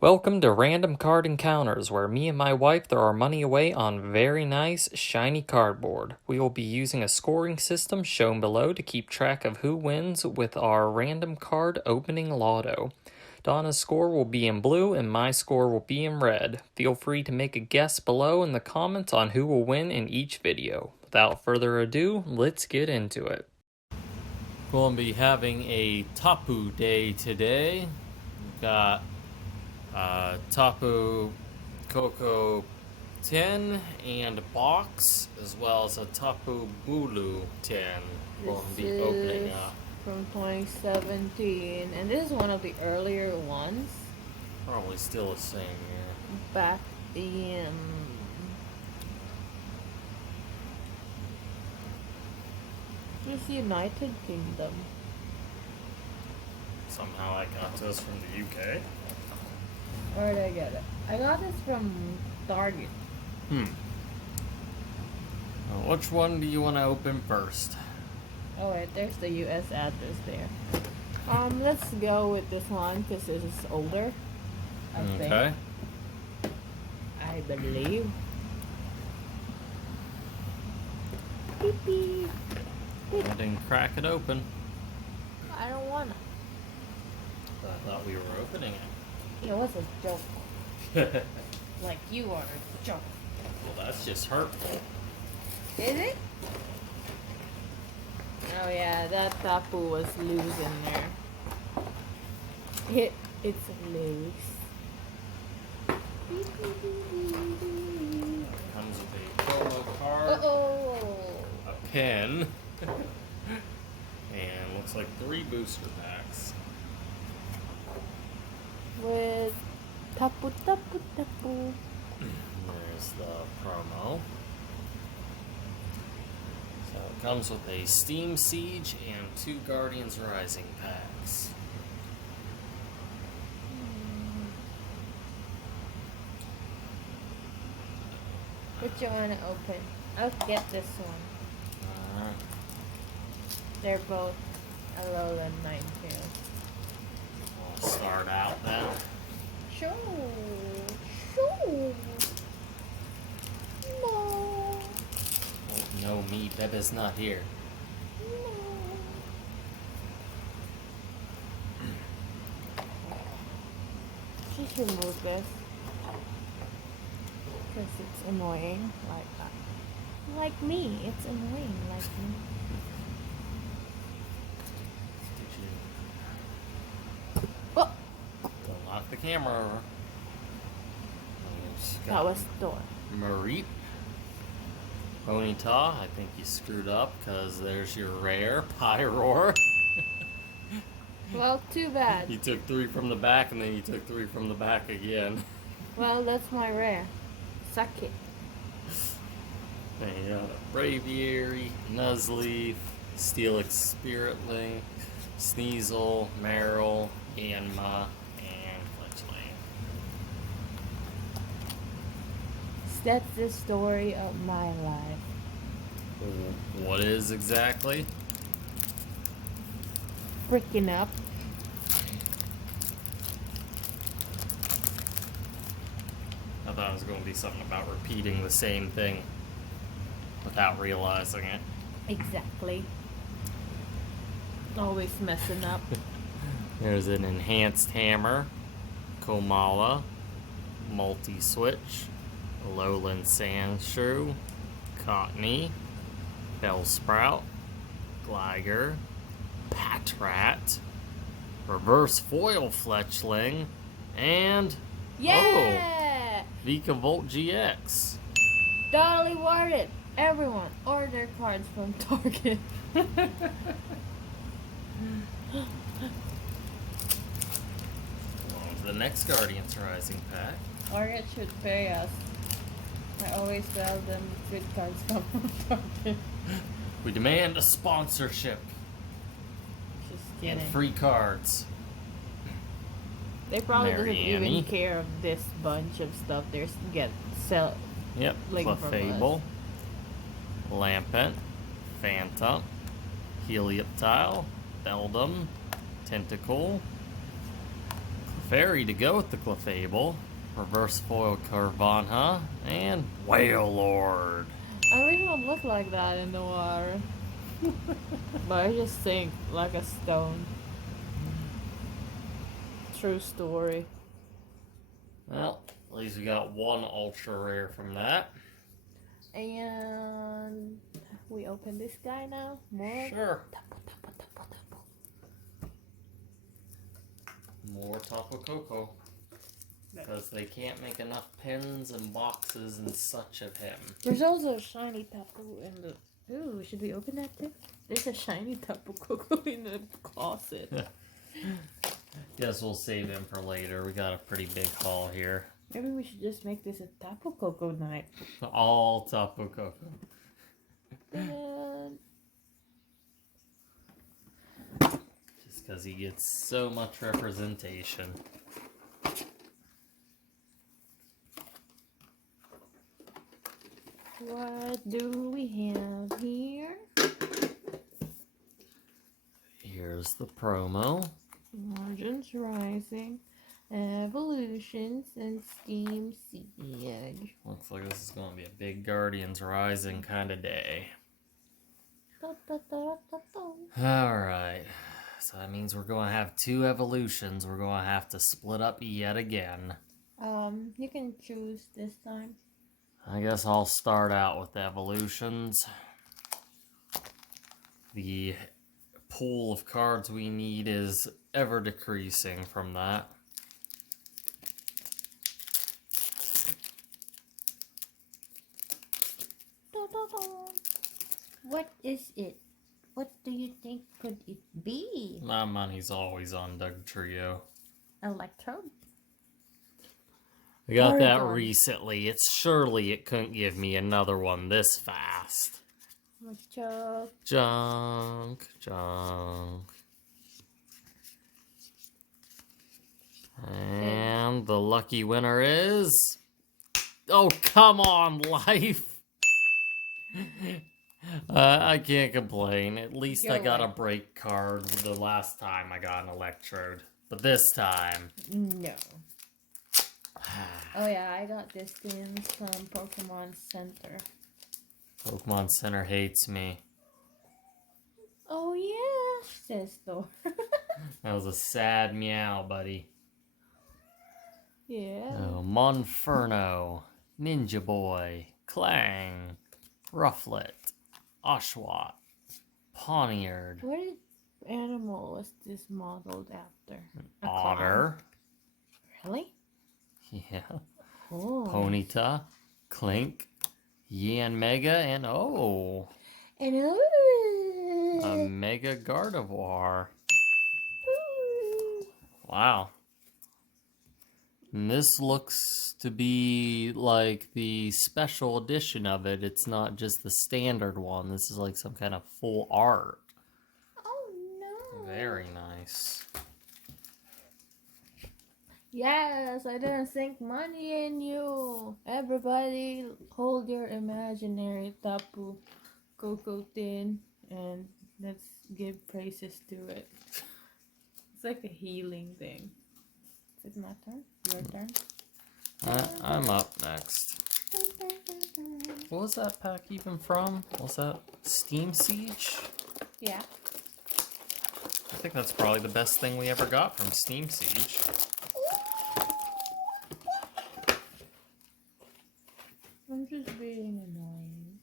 Welcome to Random Card Encounters, where me and my wife throw our money away on very nice, shiny cardboard. We will be using a scoring system shown below to keep track of who wins with our random card opening lotto. Donna's score will be in blue and my score will be in red. Feel free to make a guess below in the comments on who will win in each video. Without further ado, let's get into it. We'll be having a Tapu Day today. We've got Tapu Koko tin and box, as well as a Tapu Bulu tin. We'll be opening up from 2017, and this is one of the earlier ones. Probably still the same year. Back in it's United Kingdom. Somehow I got this from the UK. Where did I get it? I got this from Target. Which one do you want to open first? Oh wait, there's the US address there. Let's go with this one because this is older. I think. I believe. Beep beep. Go ahead and crack it open. I don't wanna. I thought we were opening it. It was a joke. Like you are a joke. Well, that's just hurtful. Is it? Oh yeah, that Tapu was loose in there. It's loose. Comes with a promo card, Uh-oh. a pen, and looks like 3 booster packs. With Tapu. There's the promo. So it comes with a Steam Siege and 2 Guardians Rising packs. Which you wanna open? I'll get this one. Alright. They're both Alolan Ninetales. We'll start out then. Sure. No. Oh, no, me, Bebe's not here. No. She should move this. Because it's annoying like that. Like me, it's annoying like me. Oh! Don't knock the camera over. That was the door. Mareep. Ponyta, I think you screwed up because there's your rare Pyroar. Well, too bad. You took 3 from the back and then you took 3 from the back again. Well, that's my rare. Suck it. Then you got a Braviary, Nuzleaf, Steelix Spiritling, Sneasel, Marill, Yanma, and Fletchling. That's the story of my life. What is exactly? Freaking up. I thought it was going to be something about repeating the same thing without realizing it. Exactly. Always messing up. There's an Enhanced Hammer, Komala, Multi-Switch, Lowland Sandshrew, Cottony, Bellsprout, Gligar, Patrat, Reverse Foil Fletchling, and Yeah! Vikavolt GX. Totally worth it. Everyone, order cards from Target. The next Guardians Rising pack. Target should pay us. I always tell them good cards come from Target. We demand a sponsorship Just and kidding. free cards. They probably doesn't Marianne. even care of this bunch of stuff. There's sell. Yep, Like Clefable, Lampent, Phantom, Helioptile, Beldum, Tentacle, Fairy to go with the Clefable. Reverse foil Carvanha. And Whale Lord. I really don't look like that in the water. But I just sink like a stone. True story. Well, at least we got one ultra rare from that. And we open this guy now. More. Sure. Tapu, tapu, tapu, tapu. More Tapu Koko. Because they can't make enough pins and boxes and such of him. There's also a shiny Tapu in the... Ooh, should we open that too? There's a shiny Tapu Koko in the closet. Guess we'll save him for later. We got a pretty big haul here. Maybe we should just make this a Tapu Koko night. All Tapu Koko. Just because he gets so much representation. What do we have here? Here's the promo. Margins Rising, Evolutions, and Steam Siege. Looks like this is going to be a big Guardians Rising kind of day. Alright. So that means we're going to have 2 evolutions. We're going to have to split up yet again. You can choose this time. I guess I'll start out with evolutions. The pool of cards we need is ever decreasing from that. What is it? What do you think could it be? My money's always on Doug Trio. Electrode? I got that Oregon. recently. Surely it couldn't give me another one this fast. Macho. Junk. And the lucky winner is... Oh, come on, life! I can't complain. At least I got a break card the last time I got an Electrode. But this time... No. Oh yeah, I got this thing from Pokemon Center. Pokemon Center hates me. Oh yeah, says Thor. That was a sad meow, buddy. Yeah. Oh, Monferno, Ninja Boy, Clang, Rufflet, Oshawott, Pawniard. What animal was this modeled after? Otter. Really? Yeah. Oh. Ponyta, Clink, Yanmega, and a Mega Gardevoir. Wow. And this looks to be like the special edition of it. It's not just the standard one. This is like some kind of full art. Oh no. Very nice. Yes, I didn't sink money in you. Everybody hold your imaginary Tapu Koko tin and let's give praises to it. It's like a healing thing. Is it my turn? Your turn? I'm up next. What was that pack even from? Was that Steam Siege? Yeah. I think that's probably the best thing we ever got from Steam Siege. I'm just being annoying.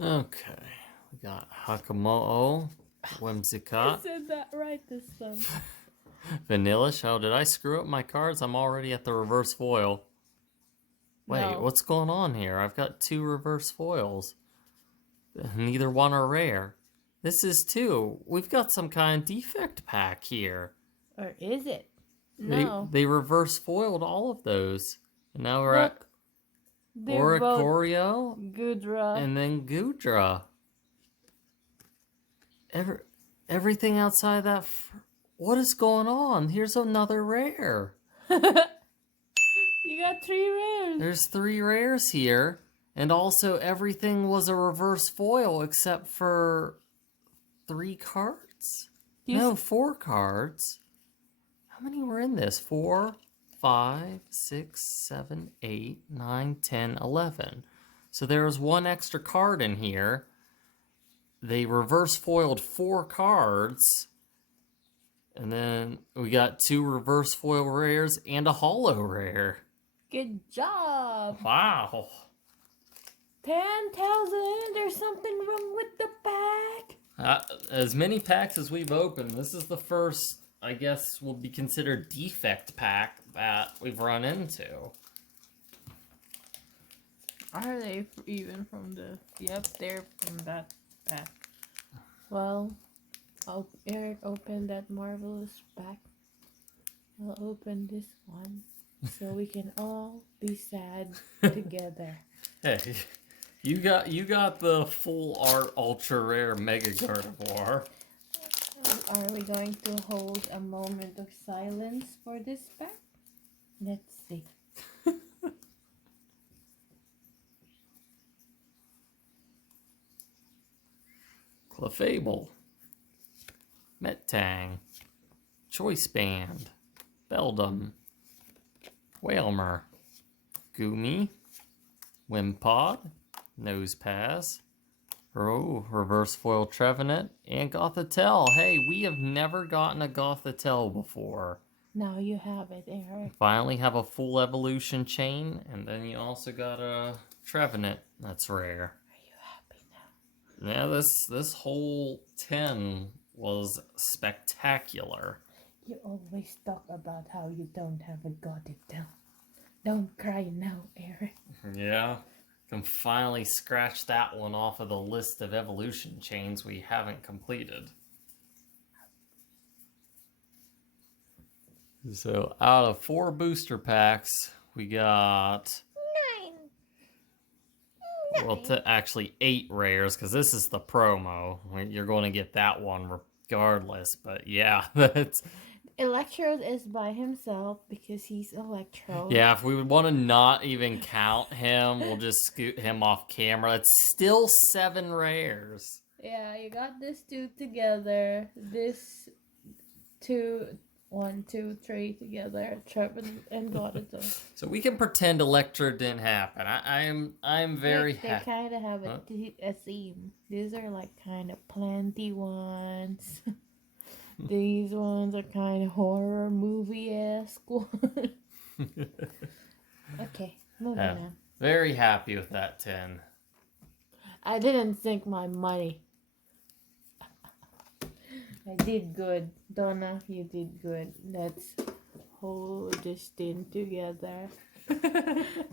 Okay. We got Hakamo'o, Whimsicott. I said that right this time. Vanillish. Oh, did I screw up my cards? I'm already at the reverse foil. Wait, No. What's going on here? I've got 2 reverse foils. Neither one are rare. This is 2. We've got some kind of defect pack here. Or is it? No. They reverse foiled all of those. And now we're Look, at they're both Oricorio Gudra. and then Gudra. Everything outside that... What is going on? Here's another rare. You got 3 rares. There's 3 rares here. And also everything was a reverse foil except for 3 cards? No, 4 cards. many were in this? 4, 5, 6, 7, 8, 9, 10, 11. So there was one extra card in here. They reverse foiled 4 cards. And then we got 2 reverse foil rares and a holo rare. Good job. Wow. 10,000. There's something wrong with the pack. As many packs as we've opened, this is the first, I guess, will be considered defect pack that we've run into. Are they even from the... Yep, they're from that pack. Well, Eric opened that marvelous pack. I'll open this one so we can all be sad together. Hey, you got the full art ultra rare Mega Gardevoir. Are we going to hold a moment of silence for this pack? Let's see. Clefable, Metang, Choice Band, Beldum, Whalmer, Goomy, Wimpod, Nosepass, Reverse Foil Trevenant, and Gothitelle. Hey, we have never gotten a Gothitelle before. Now you have it, Eric. Finally have a full evolution chain, and then you also got a Trevenant that's rare. Yeah, this whole 10 was spectacular. You always talk about how you don't have a Gothitelle. Don't cry now, Eric. Yeah, can finally scratch that one off of the list of evolution chains we haven't completed. So out of 4 booster packs, we got... 9. Well, actually 8 rares, because this is the promo. You're going to get that one regardless, but yeah, that's... Electrode is by himself because he's Electrode. Yeah, if we would want to not even count him, we'll just scoot him off camera. It's still 7 rares. Yeah, you got this 2 together. This 2, 1, 2, 3 together. Trevor and Gothitelle. So we can pretend Electra didn't happen. I'm very happy. They kind of have a theme. These are like kind of planty ones. These ones are kind of horror movie-esque ones. Okay, moving on. Very happy with that 10. I didn't sink my money. I did good. Donna, you did good. Let's hold this thing together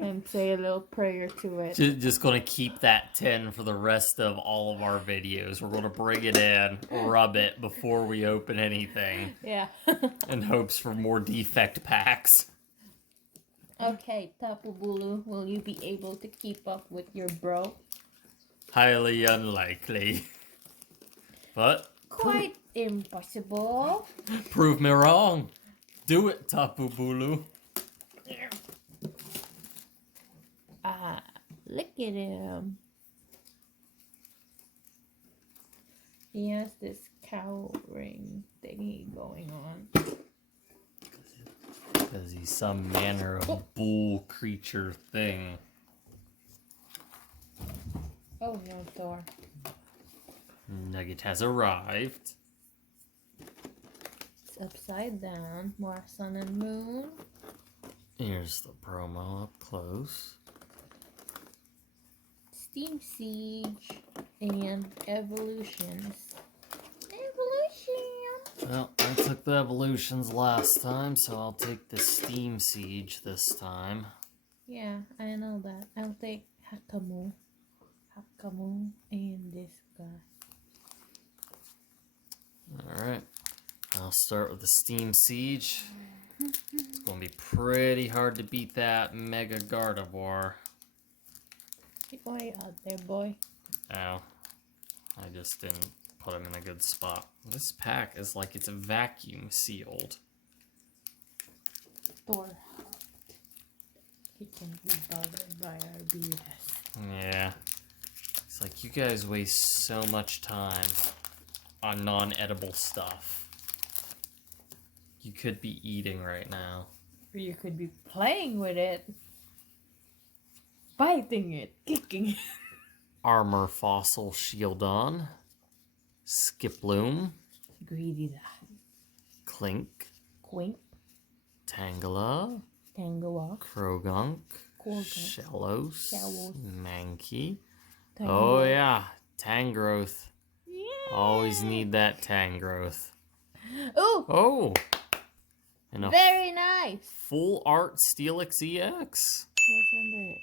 and say a little prayer to it. Just going to keep that 10 for the rest of all of our videos. We're going to bring it in, rub it before we open anything. Yeah. In hopes for more defect packs. Okay, Tapu Bulu, will you be able to keep up with your bro? Highly unlikely. But... Quite impossible. Prove me wrong. Do it, Tapu Bulu. Look at him. He has this cow ring thingy going on. Because he's some manner of bull creature thing. Oh no, Thor. Nugget has arrived. It's upside down. More sun and moon. Here's the promo up close. Steam Siege and Evolutions. Evolution! Well, I took the evolutions last time, so I'll take the Steam Siege this time. Yeah, I know that. I'll take Hakamu. Hakamu and this guy. Alright, I'll start with the Steam Siege. It's going to be pretty hard to beat that Mega Gardevoir. Get way out there, boy. Ow. I just didn't put him in a good spot. This pack is like it's vacuum sealed. Thor. He can be bothered by our BS. Yeah. It's like you guys waste so much time on non-edible stuff. You could be eating right now. Or you could be playing with it. Biting it. Kicking it. Armor Fossil Shieldon. Skiploom. Greedy that. Clink. Quink. Tangela. Tangoa. Krogunk. Korgunk. Shellos. Shellos. Mankey. Tango. Oh yeah, Tangrowth. Yeah. Always need that Tangrowth. Ooh. Oh! And a Very nice. full art Steelix EX. What's under it?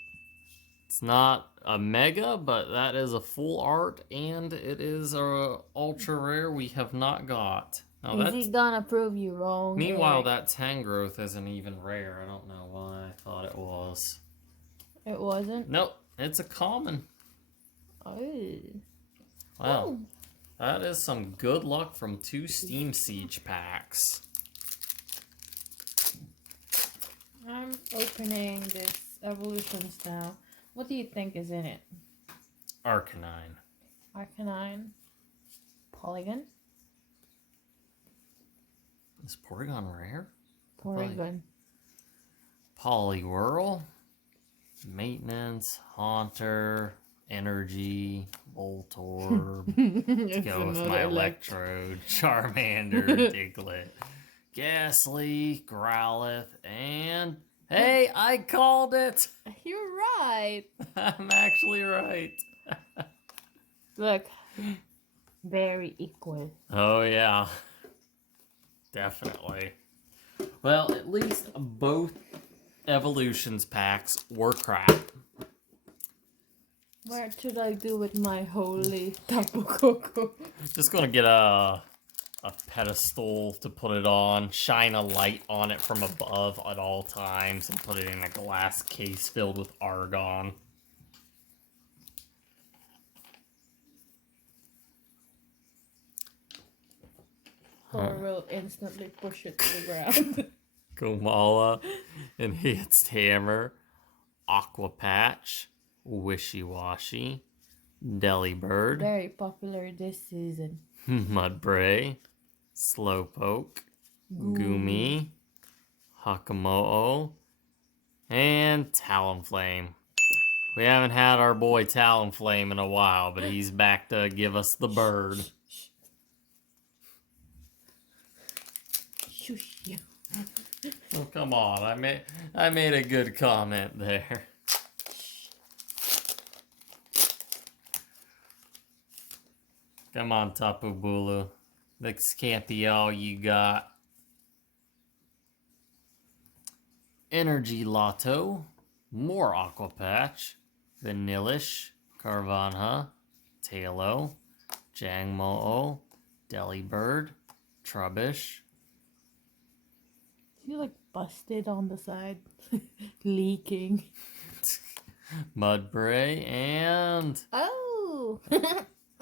It's not a mega, but that is a full art, and it is a ultra rare we have not got. Now Is he gonna prove you wrong? Meanwhile, Eric? that Tangrowth isn't even rare. I don't know why I thought it was. It wasn't? Nope, it's a common. Oh. Wow. Ooh. That is some good luck from 2 Steam Siege packs. I'm opening this Evolutions now. What do you think is in it? Arcanine. Arcanine. Polygon. Is Porygon rare? Porygon. Poliwhirl. Maintenance. Haunter. Energy. Voltorb. Let's go with my Electrode. Charmander. Diglett. Ghastly. Growlithe. And... Hey, I called it! You're right. I'm actually right. Look. Very equal. Oh, yeah. Definitely. Well, at least both Evolutions packs were crap. What should I do with my holy Tapu Koko? Just gonna get a pedestal to put it on, shine a light on it from above at all times, and put it in a glass case filled with argon. Or will instantly push it to the ground. Komala, Enhanced Hammer, Aqua Patch, Wishy Washy, Delibird, Very popular this season. Mudbray, Slowpoke, Goomy, Hakamo'o, and Talonflame. We haven't had our boy Talonflame in a while, but he's back to give us the bird. Shush you. Oh, come on. I made a good comment there. Come on, Tapu Bulu. This can't be all you got. Energy Lotto, more Aqua Patch, Vanillish, Carvanha, Tailo, Jangmo-O, Delibird, Trubbish. You like busted on the side, leaking. Mudbray, and... Oh!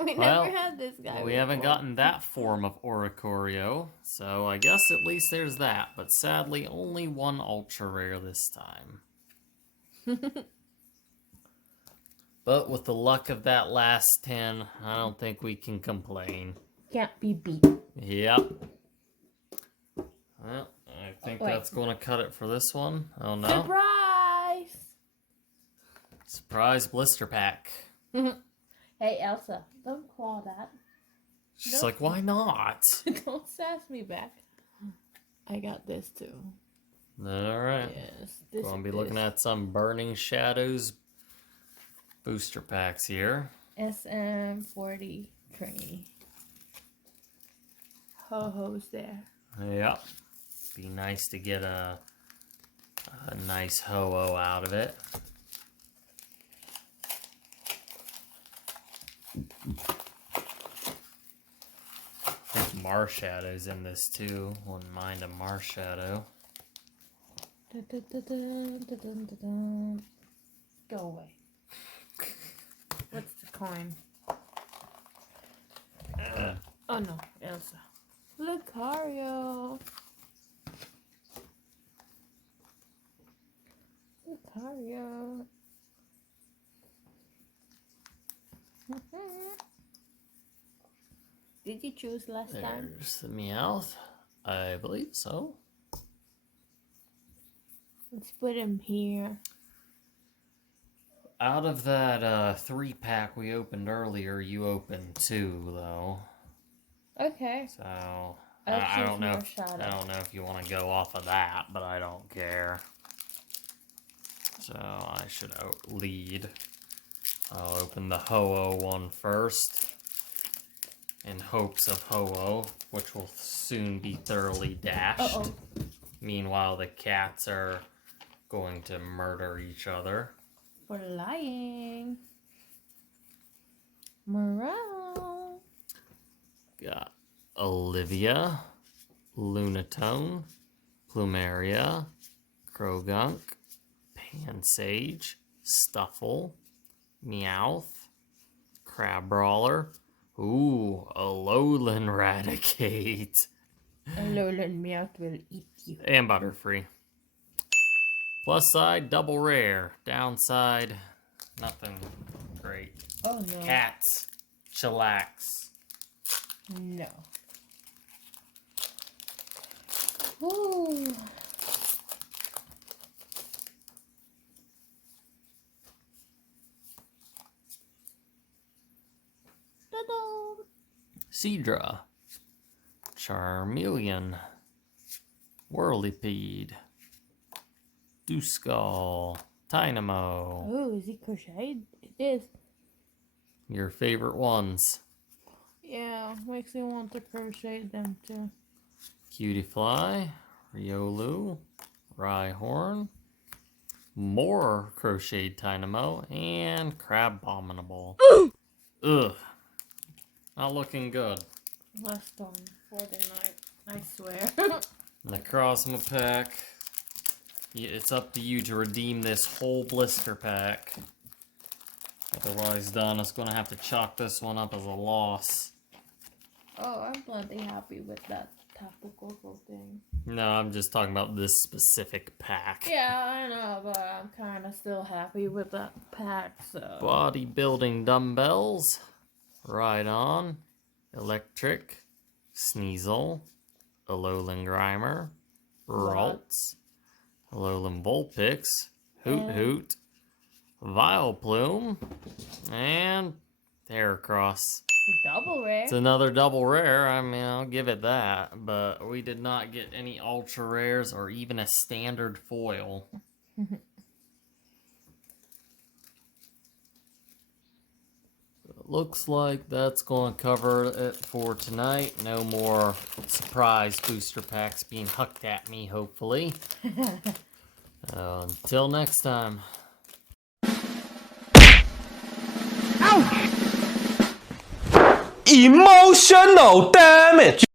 We Well, never had this guy we haven't before. gotten that form of Oricorio, so I guess at least there's that, but sadly only one ultra rare this time. But with the luck of that last 10, I don't think we can complain. Can't be beat. Yep. Well, I think that's going to cut it for this one. Oh no. Surprise! Surprise blister pack. Hey, Elsa, don't claw that. She's like, why not? Don't sass me back. I got this too. Alright. Yes. We're going to be looking at some Burning Shadows booster packs here. SM40 trainee. Ho-ho's there. Yep. Be nice to get a nice ho-oh out of it. I think Marshadow's in this too. Wouldn't mind a Marshadow. Go away. What's the coin? Oh no, Elsa. Lucario. Lucario. Did you choose last time? There's the Meowth. I believe so. Let's put him here. Out of that 3-pack we opened earlier, you opened 2 though. Okay. So I'll I choose don't know. more If, shadow. I don't know if you want to go off of that, but I don't care. So I should lead. I'll open the Ho-Oh one first, in hopes of Ho-Oh, which will soon be thoroughly dashed. Uh-oh. Meanwhile, the cats are going to murder each other. For lying. Morale. Got Olivia, Lunatone, Plumeria, Krogunk, Pansage, Stuffle, Meowth, Crabrawler. Ooh, Alolan Raticate. Alolan Meowth will eat you. And Butterfree. Plus side, double rare. Downside, nothing great. Oh no. Cats, chillax. No. Ooh. Ta-da! Seadra, Charmeleon, Whirlipede, Duskull, Tynamo. Oh, is he crocheted? It is. Your favorite ones. Yeah, makes me want to crochet them too. Cutiefly, Riolu, Rhyhorn, more crocheted Tynamo, and Crabominable. Ugh. Not looking good. Last one for the night, I swear. Necrozma pack. It's up to you to redeem this whole blister pack. Otherwise, Donna's gonna have to chalk this one up as a loss. Oh, I'm plenty happy with that Tapu Koko thing. No, I'm just talking about this specific pack. Yeah, I know, but I'm kind of still happy with that pack, so... Bodybuilding dumbbells. Rhydon. Electric. Sneasel. Alolan Grimer. Ralts. Alolan Vulpix. Hoot Hoot. Vileplume. And Heracross. Double rare? It's another double rare. I mean, I'll give it that. But we did not get any ultra rares or even a standard foil. Looks like that's going to cover it for tonight. No more surprise booster packs being hucked at me, hopefully. Until next time. Emotional damage.